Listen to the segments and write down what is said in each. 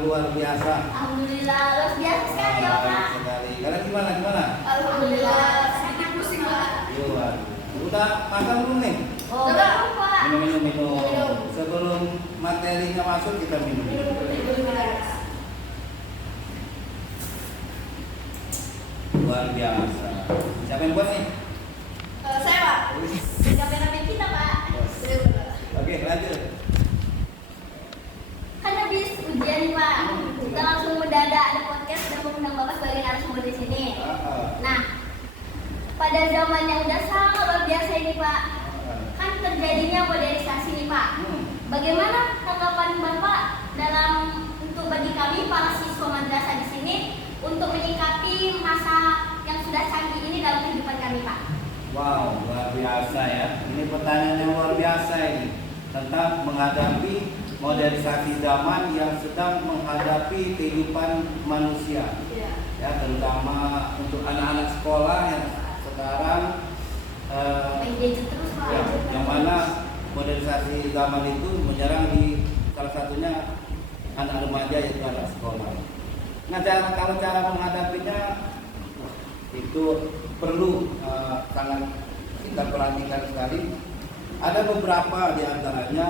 luar biasa. Alhamdulillah, luar biasa sekali ya Baik Pak. sekali. Kalian gimana? Alhamdulillah, sedikit pusing Pak. Iya. Udah makan belum nih? Oh, belum Pak. Minum. Sebelum materinya masuk kita minum. Luar biasa. Siapa yang buat nih? Saya Pak. Kameramen kita Pak. Oke, lanjut. Kan habis ujian nih Pak. Kita langsung mendadak ada podcast dan mengundang Bapak sebagai narasumber di sini. Nah, pada zaman yang udah sangat luar biasa ini Pak, kan terjadinya modernisasi nih Pak. Bagaimana tanggapan Bapak dalam untuk bagi kami para siswa madrasah di sini untuk menyikapi masa yang sudah canggih ini dalam kehidupan kami Pak? Wow, luar biasa ya. Ini pertanyaan yang luar biasa ini tentang menghadapi modernisasi zaman yang sedang menghadapi kehidupan manusia. Ya, terutama untuk anak-anak sekolah yang sekarang Main gadget terus Pak. ya, yang mana modernisasi zaman itu menyerang di salah satunya anak remaja yaitu anak sekolah. Nah, kalau cara menghadapinya itu perlu sangat kita perhatikan sekali. Ada beberapa di antaranya.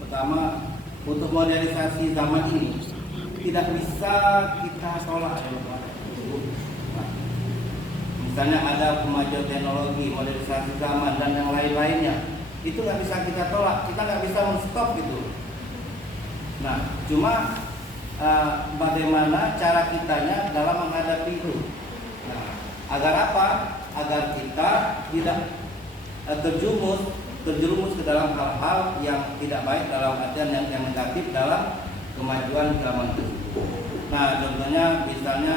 Pertama, untuk modernisasi zaman ini tidak bisa kita tolak. Nah, misalnya ada kemajuan teknologi, modernisasi zaman dan yang lain-lainnya, itu nggak bisa kita tolak, kita nggak bisa men-stop gitu. Nah, cuma bagaimana cara kitanya dalam menghadapi itu. Nah, agar apa? Agar kita tidak terjerumus ke dalam hal-hal yang tidak baik dalam artian yang negatif dalam kemajuan zaman tersebut. Nah, contohnya misalnya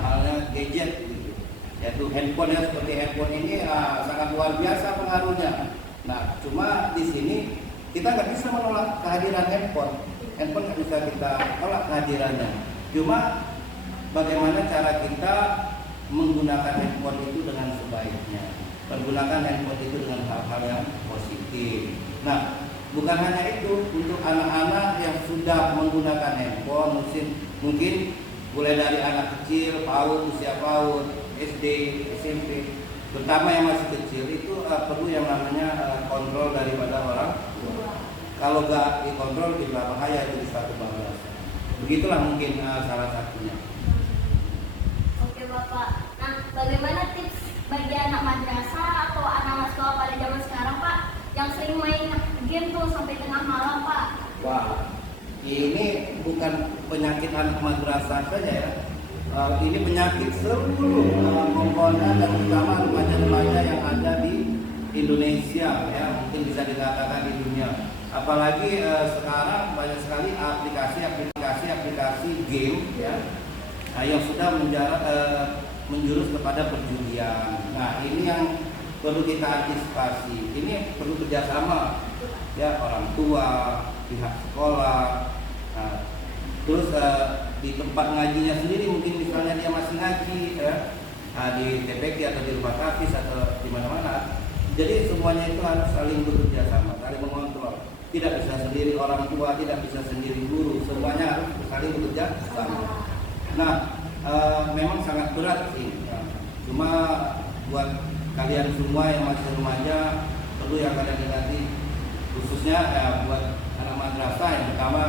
halnya gadget gitu. Yaitu handphone ya, seperti handphone ini sangat luar biasa pengaruhnya. Nah, cuma di sini kita nggak bisa menolak kehadiran handphone. Handphone nggak bisa kita tolak kehadirannya. Cuma bagaimana cara kita menggunakan handphone itu dengan sebaiknya. Pergunakan handphone itu dengan hal-hal yang positif. Nah, bukan hanya itu, untuk anak-anak yang sudah menggunakan handphone, mungkin mulai dari anak kecil, PAUD, usia PAUD, SD, SMP, terutama yang masih kecil itu perlu yang namanya kontrol daripada orang tua. Kalau nggak dikontrol bisa bahaya itu bisa kebablasan. Begitulah mungkin salah satunya. Oke Bapak. Nah, bagaimana tips bagi anak madrasah atau anak-anak sekolah pada zaman sekarang Pak yang sering main game tuh sampai tengah malam Pak? Wah, ini bukan penyakit anak madrasah saja ya. Ini penyakit seluruh komponen dan terutama remaja-remaja yang ada di Indonesia ya, mungkin bisa dikatakan di dunia. Apalagi sekarang banyak sekali aplikasi game ya, yang sudah menjurus kepada perjudian. Nah, ini yang perlu kita antisipasi. Ini perlu kerjasama ya, orang tua, pihak sekolah. Nah, terus di tempat ngajinya sendiri, mungkin misalnya dia masih ngaji ya, di TPQ atau di rumah tafis atau di mana-mana. Jadi semuanya itu harus saling bekerja sama, saling mengontrol. Tidak bisa sendiri orang tua, tidak bisa sendiri guru. Semuanya harus saling bekerja sama. Nah, memang sangat berat sih. Cuma buat kalian semua yang masih remaja, perlu yang kalian ingat, khususnya buat anak madrasah, yang pertama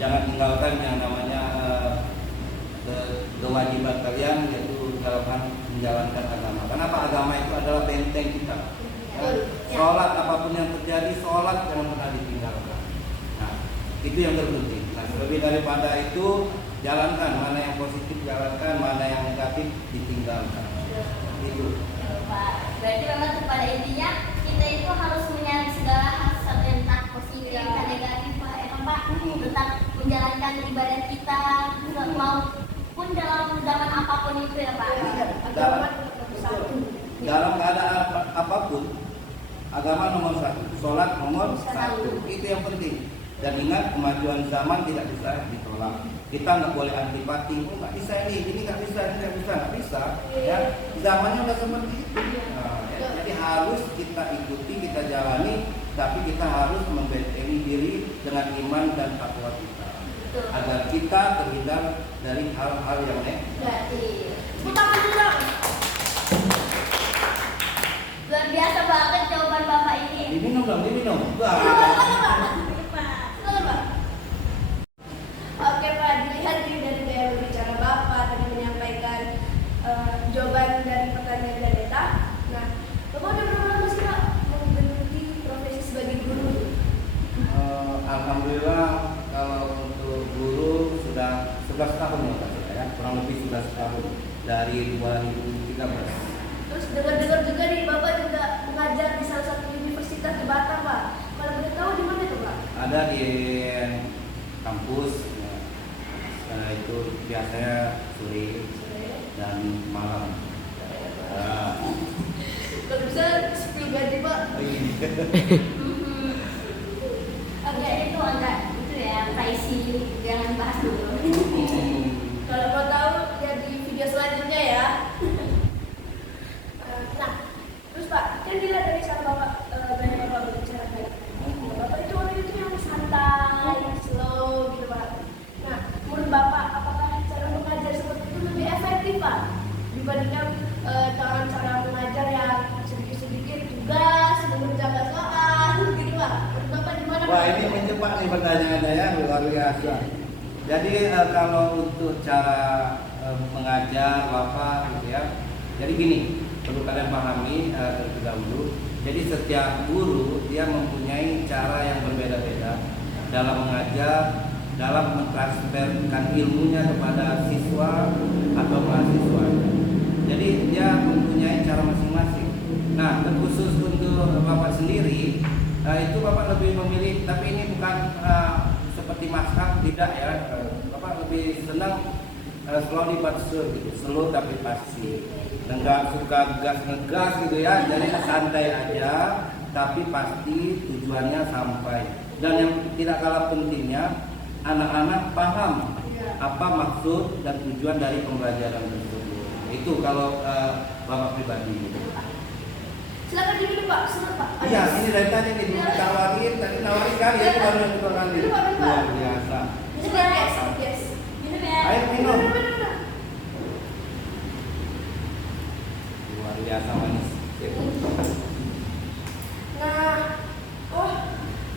jangan tinggalkan yang namanya kewajiban kalian, yaitu dalam hal menjalankan agama. Kenapa? Agama itu adalah benteng kita. Sholat apapun yang terjadi, sholat jangan pernah ditinggalkan. Nah, itu yang terpenting. Nah, lebih daripada itu, jalankan mana yang positif, jalankan mana yang negatif, ditinggalkan. Itu. Pak, berarti memang pada intinya kita itu harus menyaring segala hal tentang positif dan negatif Pak, ya kan Pak? Tetap menjalankan ibadah kita maupun dalam zaman apapun itu ya Pak. Dalam keadaan apapun, agama nomor satu, sholat nomor satu, itu yang penting. Dan ingat, kemajuan zaman tidak bisa ditolak. Kita nggak boleh antipati, nggak bisa ini nggak bisa, nggak bisa. Ya, zamannya udah seperti itu. Nah, ya, jadi harus kita ikuti, kita jalani, tapi kita harus membentengi diri dengan iman dan takwa kita. Betul. agar kita terhindar dari hal-hal yang Negatif. Tepuk tangan dulu dong. Luar biasa banget jawaban Bapak ini. Diminum dong, diminum. Oke Pak, dilihat dari gaya berbicara Bapak tadi menyampaikan jawaban dari pertanyaan Janeta. Nah, Bapak udah berapa lama sih Pak menggeluti profesi sebagai guru? Alhamdulillah kalau untuk guru sudah 11 tahun ya, kurang lebih 11 tahun dari 2013. Terus dengar-dengar juga nih Bapak juga mengajar di salah satu universitas di Batam Pak. Kalau boleh tahu di mana tuh Pak? Ada di kampus ya, itu biasanya sore dan malam. Kalau bisa spill gaji Pak. Agak itu itu ya pricey, jangan bahas dulu. Kalau mau tahu lihat di video selanjutnya ya. Nah, terus Pak, kan dilihat dari cara Bapak berbicara tadi. Bapak itu orang itu yang santai, yang slow gitu Pak. Nah, menurut Bapak apakah cara mengajar seperti itu lebih efektif Pak dibandingkan cara mengajar yang sedikit-sedikit tugas, mengerjakan soal gitu Pak? Menurut Bapak gimana? Wah, ini menjebak nih pertanyaannya ya, luar biasa. Jadi kalau untuk cara mengajar Bapak gitu ya, jadi gini, perlu kalian pahami terlebih dahulu. Jadi setiap guru dia mempunyai cara yang berbeda-beda dalam mengajar, dalam mentransferkan ilmunya kepada siswa atau mahasiswa. Jadi dia mempunyai cara masing-masing. Nah, terkhusus untuk Bapak sendiri, itu Bapak lebih memilih, tapi ini bukan seperti masak, tidak ya. Bapak lebih senang slowly but sure gitu, slow tapi pasti. Enggak suka gas ngegas gitu ya, jadi santai aja, tapi pasti tujuannya sampai. Dan yang tidak kalah pentingnya, anak-anak paham apa maksud dan tujuan dari pembelajaran tersebut. Itu kalau Bapak pribadi. Silakan diminum Pak, silakan Pak. Iya, ini dari tadi nih ditawarin, tadi nawarin kali ya, baru yang kedua kali. Luar biasa. Yes. Minum ya. Ayo minum. Luar biasa manis. Nah,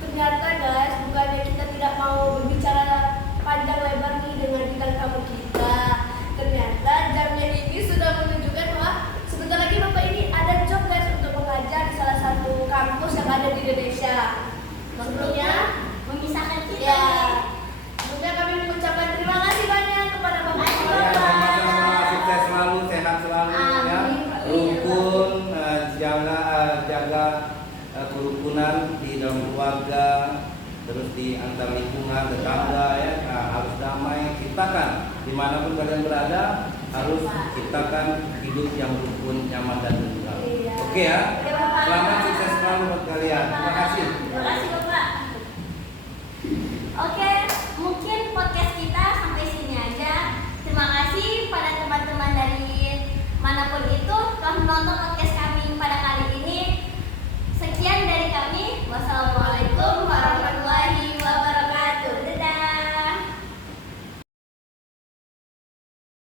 ternyata guys, bukannya kita tidak mau berbicara panjang lebar nih dengan bintang tamu kita. Ternyata jamnya ini sudah menunjukkan bahwa sebentar lagi Bapak ini ada job guys untuk mengajar di salah satu kampus yang ada di Indonesia. Sebelumnya, Memisahkan kita. ya, sebelumnya kami mengucapkan terima kasih banyak kepada Bapak. Ya, sama-sama, sukses selalu, sehat selalu ya. Rukun, jaga kerukunan di dalam keluarga, terus di antar lingkungan tetangga ya, harus damai, ciptakan dimanapun kalian berada, harus ciptakan hidup yang rukun, nyaman dan tentram. Iya. Oke ya, Iya, Bapak. selamat sukses selalu buat kalian. Terima kasih. Terima kasih Bapak. Oke, mungkin podcast kita sampai sini aja. Terima kasih pada teman-teman dari manapun itu telah menonton podcast